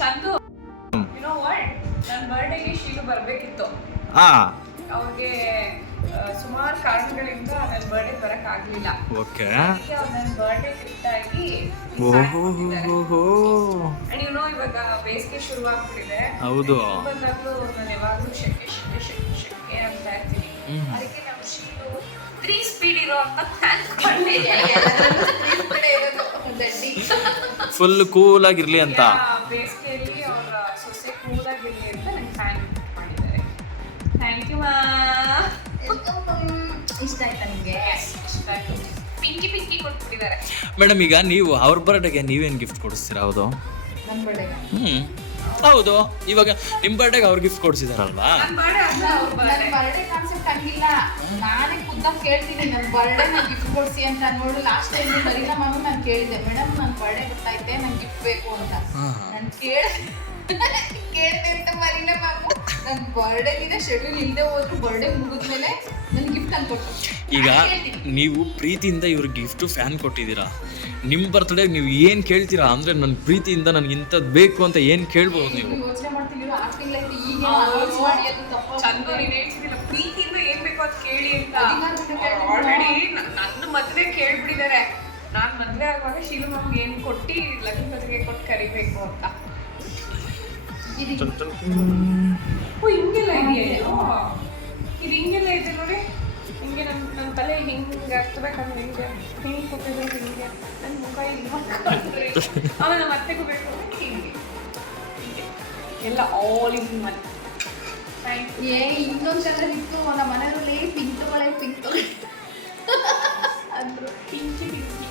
Chandu you know what, ನನ್ನ ಬರ್ಡೇಗೆ ಶೀಲು ಬರಬೇಕಿತ್ತು. ಅವ್ರಿಗೆ ಸುಮಾರು ಕಾರಣಗಳಿಂದ ನನ್ನ ಬರ್ಡೇ ಬರಕ್ ಆಗ್ಲಿಲ್ಲ. ಓಕೆ. ಅದಕ್ಕೆ ಅವ್ರು ನನ್ನ ಬರ್ಡೇ ಗಿಫ್ಟ್ ಆಗಿ ಅಂಡ್ ಯು ನೋ ಇವಾಗ ಬೇಸಿಗೆ ಶುರು ಆಗ್ಬಿಟ್ಟಿದೆ. ಹೌದು. ಬಂದಾಗ್ಲೂ ನಾನು ಯಾವಾಗ್ಲೂ ಶೆಕೆ ಶೆಕೆ ಶೆಕೆ ಶೆಕೆ ಅಂತ ಇರ್ತೀನಿ. ಅದಕ್ಕೆ ನಮ್ಮ ಶೀಲು 3 ಸ್ಪೀಡ್ ಇರೋ ಅಂತ ಫುಲ್ ಕೂಲ್ ಆಗಿರ್ಲಿ ಅಂತ. ಬೇಸಿಗೆಯಲ್ಲಿ ಅವರ ಸೊಸೆ ಕೂಲ್ ಆಗಿರ್ಲಿ ಅಂತ ನಂಗೆ ಫ್ಯಾನ್ ಮಾಡಿದ್ದಾರೆ. ಥ್ಯಾಂಕ್ ಯು ಮಾ. ಇಷ್ಟ ಆಯ್ತಾ ನಿಮಗೆ? ಇಷ್ಟ ಆಯ್ತು. ಪಿಂಕಿ ಪಿಂಕಿ ಕೊಟ್ಬಿಟ್ಟಿದ್ದಾರೆ. ಮೇಡಮ್ ಈಗ ನೀವು ಅವ್ರ ಬರ್ಡೇಗೆ ನೀವೇನು ಗಿಫ್ಟ್ ಕೊಡಿಸ್ತೀರಾ? ಹೌದು, ನನ್ನ ಬರ್ಡೇಗೆ. ಹೌದು. ಇವಾಗ ನಿಮ್ಮ ಬರ್ಡೇಗೆ ಅವ್ರು ಗಿಫ್ಟ್ ಕೊಡಿಸಿದಾರಲ್ವಾ? ನನ್ನ ಬರ್ಡೇ ಕಾನ್ಸೆಪ್ಟ್ ಹಂಗಿಲ್ಲ. ನಾನೇ ಖುದ್ದಾಗಿ ಕೇಳ್ತೀನಿ ನನ್ನ ಬರ್ಡೇನ ಗಿಫ್ಟ್ ಕೊಡಿಸಿ ಅಂತ. ನೋಡು ಲಾಸ್ಟ್ ಟೈಮ್ ಮರೀನಾ ಮ್ಯಾಮ್ ನಾನು ಕೇಳಿದೆ, ಮೇಡಮ್ ನನ್ನ ಬರ್ಡೇ ಗೊತ್ತೈತೆ ನಂಗೆ ಗಿಫ್ಟ್ ಬೇಕು ಅಂತ. ನಾನು ಕೇಳಿದೆ ಅಂತ ಮರೀನಾ ಮ್ಯಾಮ್ ನನ್ನ ಬರ್ಡೇ ದಿನ ಶೆಡ್ಯೂಲ್ ಇಲ್ಲದೆ ಹೋದ್ರು ಬರ್ಡೇ ಮುಗಿದ್ಮೇಲೆ ನನ್ನ ಗಿಫ್ಟ್ ಅನ್ಕೊಟ್ಟು. ಈಗ ನೀವು ಪ್ರೀತಿಯಿಂದ ಇವ್ರಿಗೆ ಗಿಫ್ಟು ಫ್ಯಾನ್ ಕೊಟ್ಟಿದ್ದೀರಾ. ನಿಮ್ಮ ಬರ್ತ್ಡೇಗೆ ನೀವು ಏನು ಕೇಳ್ತೀರಾ ಅಂದರೆ ನನ್ನ ಪ್ರೀತಿಯಿಂದ ನನಗೆ ಇಂಥದ್ದು ಬೇಕು ಅಂತ ಏನು ಕೇಳ್ಬೋದು ನೀವು? ಯೋಚನೆ ಮಾಡ್ತೀವಿ 6 ತಿಂಗಳಾಯ್ತು ಈಗ ಮಾಡಿ ಅದು ತಪ್ಪು. ಚಂದು ನೀನು ಹೇಳ್ತಿದ್ದಿಲ್ಲ ಪ್ರೀತಿಯಿಂದ ಏನು ಬೇಕು ಅದು ಕೇಳಿ ಅಂತ. ಆಲ್ರೆಡಿ ನನ್ನ ಮದುವೆ ಕೇಳ್ಬಿಟ್ಟಿದ್ದಾರೆ. ನಾನು ಮದುವೆ ಆಗುವಾಗ ಶೀಲು ಮ್ಯಾಮ್ಗೆ ಏನು ಕೊಟ್ಟು ಲಗ್ನ ಮದುವೆಗೆ ಕೊಟ್ಟು ಕರಿಬೇಕು ಅಂತ. ಓ ಹಿಂಗೆಲ್ಲ ಇದೆಯಾ? ಇದು ಹಿಂಗೆಲ್ಲ ಇದೆ ನೋಡಿ. ಹಿಂಗೆ ನನ್ನ ತಲೆ ಹಿಂಗೆ ಹತ್ಬೇಕಂದ್ರೆ ಹಿಂಗೆ ಕೊಟ್ಟಿದ್ರೆ ಹಿಂಗೆ ನನ್ನ ಮುಖ ಹಿಂಗೆ ಆಮೇಲೆ ಮತ್ತೆಗೂ ಬೇಕು ಹಿಂಗೆ ಎಲ್ಲ ಆಲ್ ಇನ್ ಒನ್. ಇನ್ನೊಂದು ಕಲರ್ ಇತ್ತು ನಮ್ಮ ಮನೆಯಲ್ಲಿ ಪಿಂಕ್ ತಗೊಳ್ಳಿ ಪಿಂಕ್ ತಗೊಳ್ಳಿ ಅಂದರು. ಪಿಂಕಿ ಪಿಂಕಿ